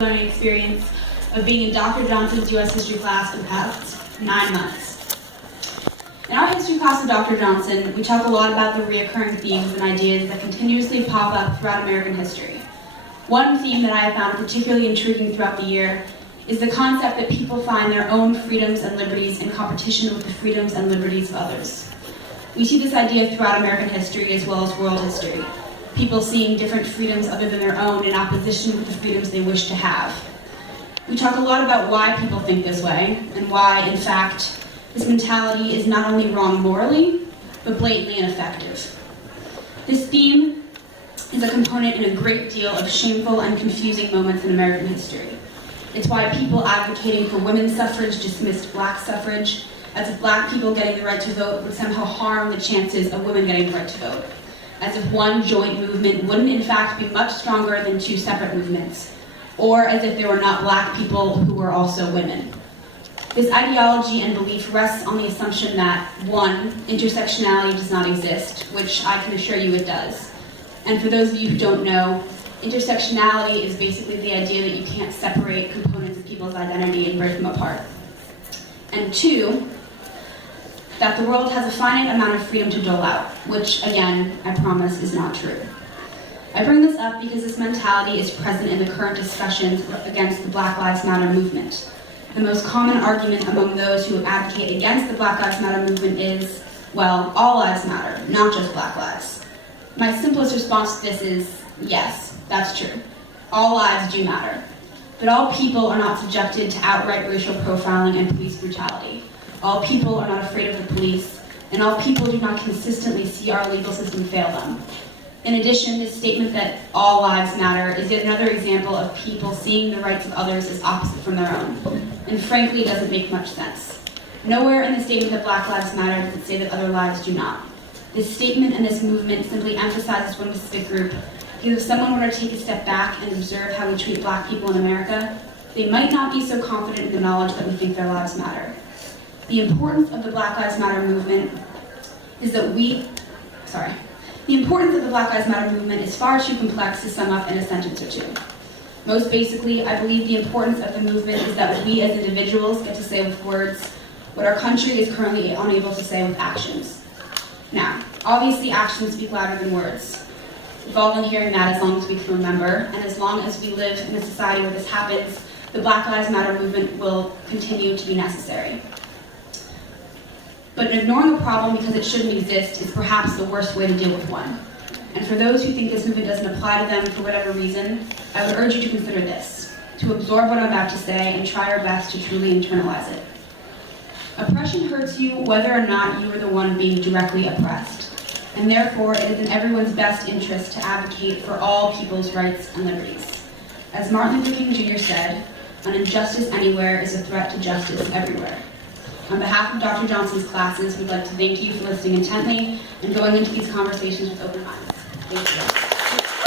learning experience of being in Dr. Johnson's U.S. history class for the past 9 months. In our history class with Dr. Johnson, we talk a lot about the reoccurring themes and ideas that continuously pop up throughout American history. One theme that I have found particularly intriguing throughout the year is the concept that people find their own freedoms and liberties in competition with the freedoms and liberties of others. We see this idea throughout American history as well as world history. People seeing different freedoms other than their own in opposition with the freedoms they wish to have. We talk a lot about why people think this way, and why, in fact, this mentality is not only wrong morally, but blatantly ineffective. This theme is a component in a great deal of shameful and confusing moments in American history. It's why people advocating for women's suffrage dismissed black suffrage, as if black people getting the right to vote would somehow harm the chances of women getting the right to vote. As if one joint movement wouldn't in fact be much stronger than two separate movements, or as if there were not black people who were also women. This ideology and belief rests on the assumption that, 1, intersectionality does not exist, which I can assure you it does. And for those of you who don't know, intersectionality is basically the idea that you can't separate components of people's identity and break them apart. And 2, that the world has a finite amount of freedom to dole out, which, again, I promise is not true. I bring this up because this mentality is present in the current discussions against the Black Lives Matter movement. The most common argument among those who advocate against the Black Lives Matter movement is, well, all lives matter, not just Black lives. My simplest response to this is, yes, that's true. All lives do matter. But all people are not subjected to outright racial profiling and police brutality. All people are not afraid of the police, and all people do not consistently see our legal system fail them. In addition, this statement that all lives matter is yet another example of people seeing the rights of others as opposite from their own, and frankly doesn't make much sense. Nowhere in the statement that Black lives matter does it say that other lives do not. This statement and this movement simply emphasizes one specific group, because if someone were to take a step back and observe how we treat black people in America, they might not be so confident in the knowledge that we think their lives matter. The importance of the Black Lives Matter movement is that The importance of the Black Lives Matter movement is far too complex to sum up in a sentence or two. Most basically, I believe the importance of the movement is that we as individuals get to say with words what our country is currently unable to say with actions. Now, obviously actions speak louder than words. We've all been hearing that as long as we can remember, and as long as we live in a society where this happens, the Black Lives Matter movement will continue to be necessary. But ignoring a problem because it shouldn't exist is perhaps the worst way to deal with one. And for those who think this movement doesn't apply to them for whatever reason, I would urge you to consider this, to absorb what I'm about to say and try your best to truly internalize it. Oppression hurts you whether or not you are the one being directly oppressed, and therefore it is in everyone's best interest to advocate for all people's rights and liberties. As Martin Luther King Jr. said, an injustice anywhere is a threat to justice everywhere. On behalf of Dr. Johnson's classes, we'd like to thank you for listening intently and going into these conversations with open minds. Thank you.